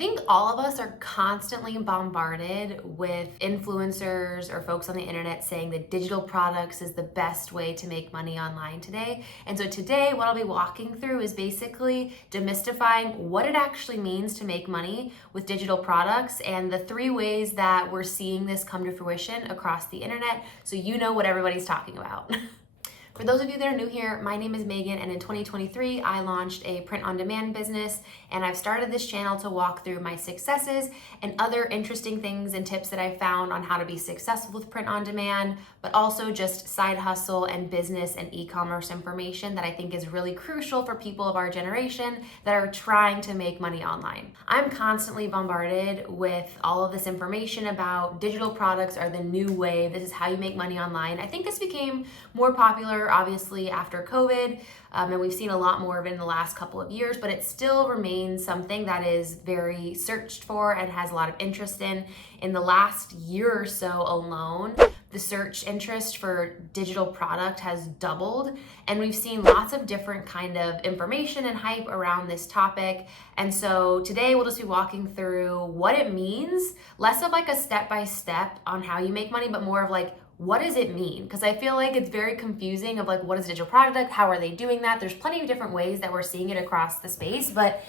think all of us are constantly bombarded with influencers or folks on the internet saying that digital products is the best way to make money online today. And so today, what I'll be walking through is basically demystifying what it actually means to make money with digital products and the 3 ways that we're seeing this come to fruition across the internet, so you know what everybody's talking about. For those of you that are new here, my name is Megan, and in 2023, I launched a print-on-demand business, and I've started this channel to walk through my successes and other interesting things and tips that I found on how to be successful with print-on-demand, but also just side hustle and business and e-commerce information that I think is really crucial for people of our generation that are trying to make money online. I'm constantly bombarded with all of this information about digital products are the new wave. This is how you make money online. I think this became more popular obviously after COVID, and we've seen a lot more of it in the last couple of years, but it still remains something that is very searched for and has a lot of interest in. In the last year or so alone, the search interest for digital product has doubled, and we've seen lots of different kind of information and hype around this topic. And so today we'll just be walking through what it means, less of like a step-by-step on how you make money, but more of like, what does it mean? Because I feel like it's very confusing of like, what is digital product? How are they doing that? There's plenty of different ways that we're seeing it across the space, but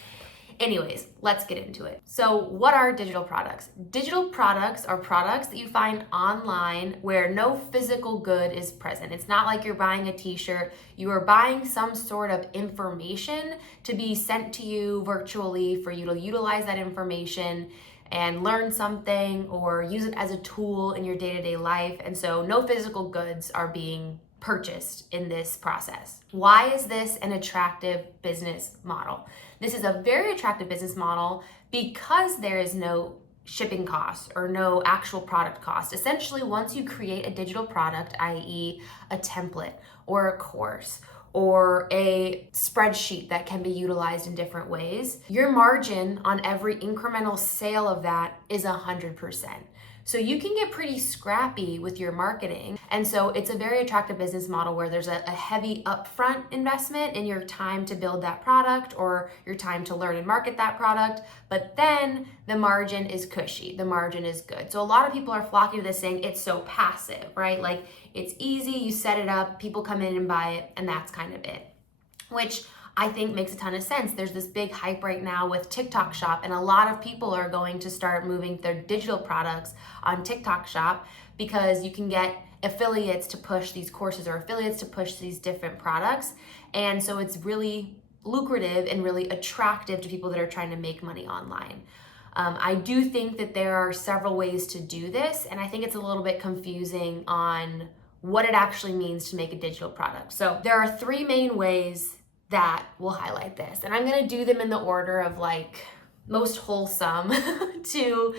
anyways, let's get into it. So what are digital products? Digital products are products that you find online where no physical good is present. It's not like you're buying a t-shirt. You are buying some sort of information to be sent to you virtually for you to utilize that information and learn something or use it as a tool in your day-to-day life. And so no physical goods are being purchased in this process. Why is this an attractive business model? This is a very attractive business model because there is no shipping costs or no actual product cost. Essentially, once you create a digital product, i.e. a template or a course or a spreadsheet that can be utilized in different ways, your margin on every incremental sale of that is 100%. So you can get pretty scrappy with your marketing. And so it's a very attractive business model where there's a heavy upfront investment in your time to build that product or your time to learn and market that product. But then the margin is cushy, the margin is good. So a lot of people are flocking to this saying it's so passive, right? Like it's easy, you set it up, people come in and buy it, and that's kind of it. Which I think makes a ton of sense. There's this big hype right now with TikTok Shop, and a lot of people are going to start moving their digital products on TikTok Shop because you can get affiliates to push these courses or affiliates to push these different products. And so it's really lucrative and really attractive to people that are trying to make money online. I do think that there are several ways to do this, and I think it's a little bit confusing on what it actually means to make a digital product. So there are 3 main ways that will highlight this. And I'm gonna do them in the order of like most wholesome to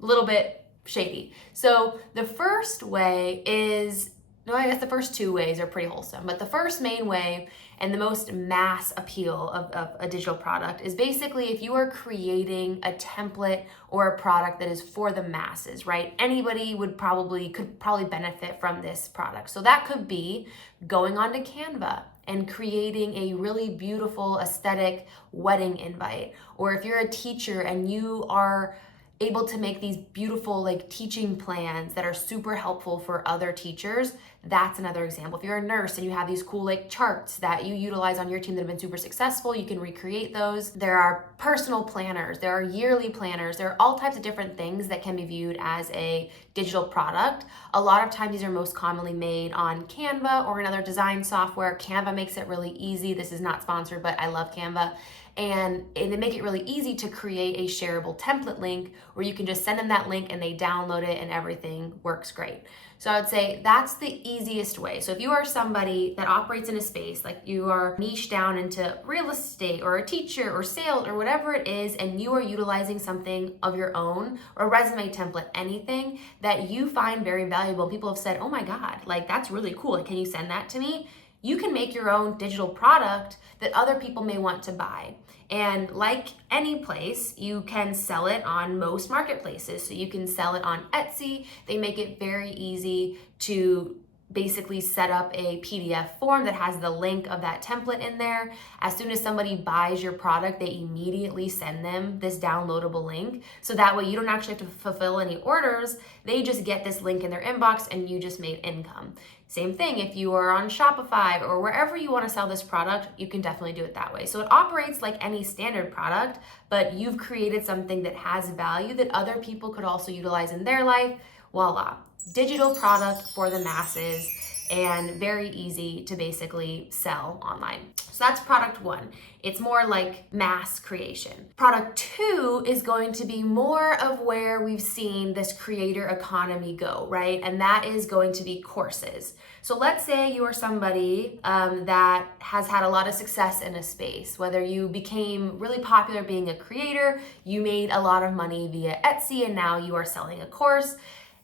a little bit shady. So the first way is, no, I guess the first 2 ways are pretty wholesome, but the first main way and the most mass appeal of a digital product is basically if you are creating a template or a product that is for the masses, right? Anybody could probably benefit from this product. So that could be going onto Canva and creating a really beautiful aesthetic wedding invite. Or if you're a teacher and you are able to make these beautiful like teaching plans that are super helpful for other teachers, that's another example. If you're a nurse and you have these cool like charts that you utilize on your team that have been super successful, you can recreate those. There are personal planners, there are yearly planners, there are all types of different things that can be viewed as a digital product. A lot of times these are most commonly made on Canva or another design software. Canva makes it really easy. This is not sponsored, but I love Canva. And they make it really easy to create a shareable template link where you can just send them that link and they download it and everything works great. So I would say that's the easiest way. So if you are somebody that operates in a space, like you are niched down into real estate or a teacher or sales or whatever it is, and you are utilizing something of your own or a resume template, anything that you find very valuable, people have said, oh my God, like that's really cool. Like, can you send that to me? You can make your own digital product that other people may want to buy. And like any place, you can sell it on most marketplaces. So you can sell it on Etsy. They make it very easy to basically set up a PDF form that has the link of that template in there. As soon as somebody buys your product, they immediately send them this downloadable link. So that way you don't actually have to fulfill any orders. They just get this link in their inbox and you just made income. Same thing, if you are on Shopify or wherever you want to sell this product, you can definitely do it that way. So it operates like any standard product, but you've created something that has value that other people could also utilize in their life. Voila. Digital product for the masses and very easy to basically sell online. So that's product one. It's more like mass creation. Product two is going to be more of where we've seen this creator economy go, right? And that is going to be courses. So let's say you are somebody that has had a lot of success in a space, whether you became really popular being a creator, you made a lot of money via Etsy, and now you are selling a course.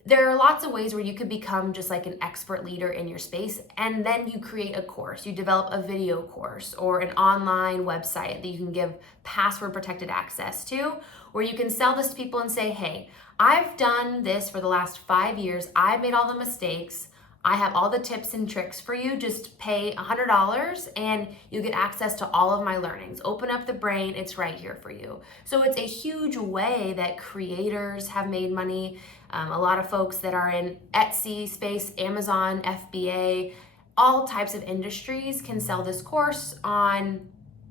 There are lots of ways where you could become just like an expert leader in your space, and then you create a course. You develop a video course or an online website that you can give password protected access to, where you can sell this to people and say, hey, I've done this for the last 5 years. I've made all the mistakes. I have all the tips and tricks for you. Just pay $100 and you get access to all of my learnings. Open up the brain, it's right here for you. So it's a huge way that creators have made money. A lot of folks that are in Etsy space, Amazon, FBA, all types of industries can sell this course on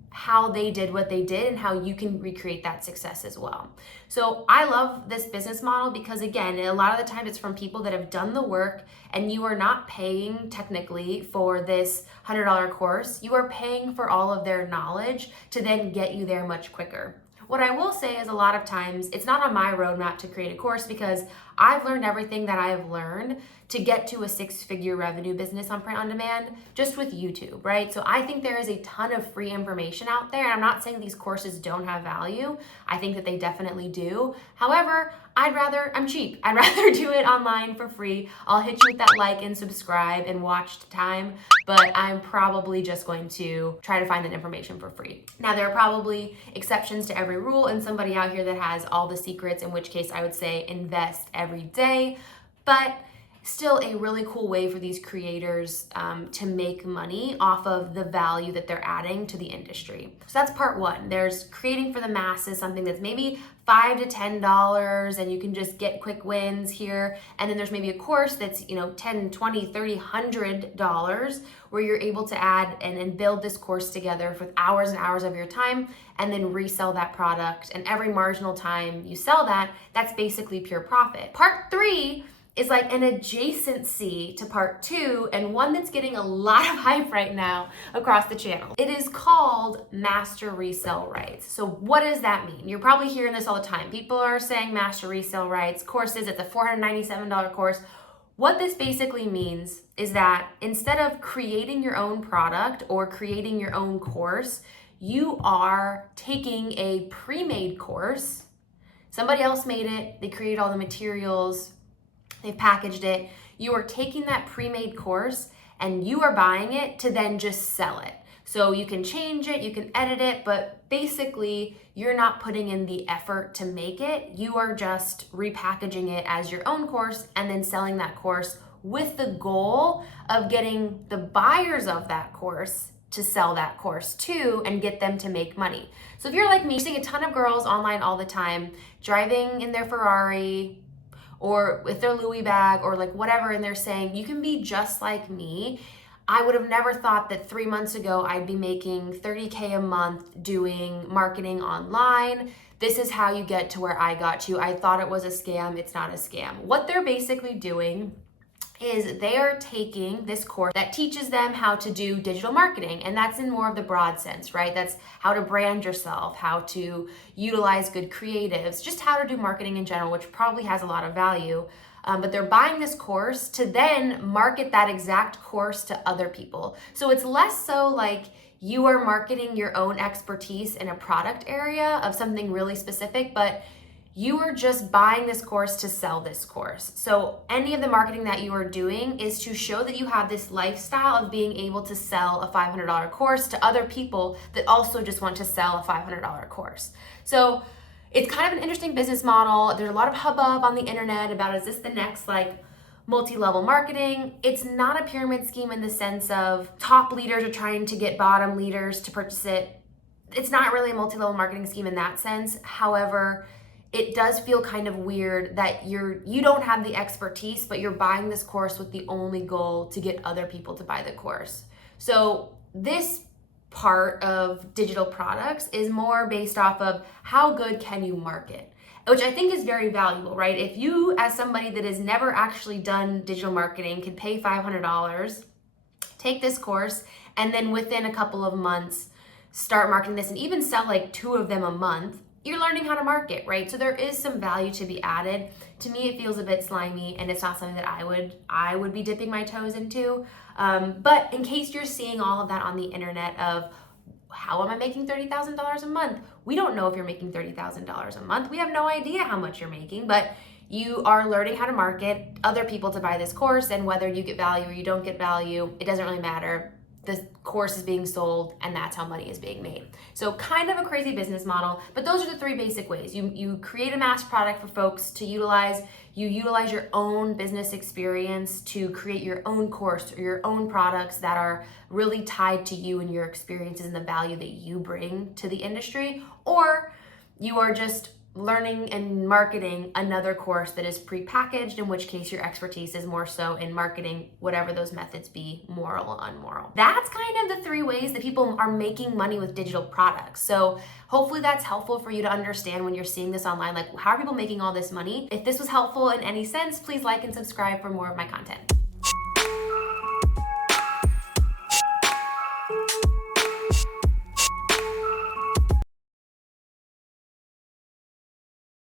how they did what they did and how you can recreate that success as well. So I love this business model because, again, a lot of the time it's from people that have done the work, and you are not paying technically for this $100 course. You are paying for all of their knowledge to then get you there much quicker. What I will say is a lot of times it's not on my roadmap to create a course because I've learned everything that I have learned to get to a 6-figure revenue business on print on demand just with YouTube, right? So I think there is a ton of free information out there. And I'm not saying these courses don't have value. I think that they definitely do. However, I'm cheap. I'd rather do it online for free. I'll hit you with that like and subscribe and watch time, but I'm probably just going to try to find that information for free. Now, there are probably exceptions to every rule and somebody out here that has all the secrets, in which case I would say invest every day, but still a really cool way for these creators to make money off of the value that they're adding to the industry. So that's part one. There's creating for the masses, something that's maybe $5 to $10 and you can just get quick wins here. And then there's maybe a course that's, $10, $20, $30, $100 where you're able to add and build this course together for hours and hours of your time and then resell that product. And every marginal time you sell that, that's basically pure profit. Part three is like an adjacency to part two, and one that's getting a lot of hype right now across the channel. It is called master resale rights. So what does that mean? You're probably hearing this all the time. People are saying master resale rights, courses, it's a $497 course. What this basically means is that instead of creating your own product or creating your own course, you are taking a pre-made course. Somebody else made it, they created all the materials, they've packaged it. You are taking that pre-made course and you are buying it to then just sell it. So you can change it, you can edit it, but basically you're not putting in the effort to make it. You are just repackaging it as your own course and then selling that course with the goal of getting the buyers of that course to sell that course too and get them to make money. So if you're like me, you're seeing a ton of girls online all the time, driving in their Ferrari, or with their Louis bag or like whatever, and they're saying, you can be just like me. I would have never thought that 3 months ago I'd be making $30K a month doing marketing online. This is how you get to where I got to. I thought it was a scam. It's not a scam. What they're basically doing is they are taking this course that teaches them how to do digital marketing. And that's in more of the broad sense, right? That's how to brand yourself, how to utilize good creatives, just how to do marketing in general, which probably has a lot of value. But they're buying this course to then market that exact course to other people. So it's less so like you are marketing your own expertise in a product area of something really specific, but you are just buying this course to sell this course. So any of the marketing that you are doing is to show that you have this lifestyle of being able to sell a $500 course to other people that also just want to sell a $500 course. So it's kind of an interesting business model. There's a lot of hubbub on the internet about, is this the next multi-level marketing. It's not a pyramid scheme in the sense of top leaders are trying to get bottom leaders to purchase it. It's not really a multi-level marketing scheme in that sense. However, it does feel kind of weird that you don't have the expertise, but you're buying this course with the only goal to get other people to buy the course. So this part of digital products is more based off of how good can you market, which I think is very valuable, right? If you, as somebody that has never actually done digital marketing, can pay $500, take this course, and then within a couple of months, start marketing this and even sell like 2 of them a month, you're learning how to market, right? So there is some value to be added. To me, it feels a bit slimy, and it's not something that I would be dipping my toes into. But in case you're seeing all of that on the internet of, how am I making $30,000 a month? We don't know if you're making $30,000 a month. We have no idea how much you're making, but you are learning how to market other people to buy this course, and whether you get value or you don't get value, it doesn't really matter. The course is being sold, and that's how money is being made. So kind of a crazy business model, but those are the 3 basic ways. You create a mass product for folks to utilize. You utilize your own business experience to create your own course or your own products that are really tied to you and your experiences and the value that you bring to the industry. Or you are just learning and marketing another course that is pre-packaged, in which case your expertise is more so in marketing whatever those methods be, moral or unmoral. That's kind of the 3 ways that people are making money with digital products. So hopefully that's helpful for you to understand when you're seeing this online, like, how are people making all this money? If this was helpful in any sense, please like and subscribe for more of my content.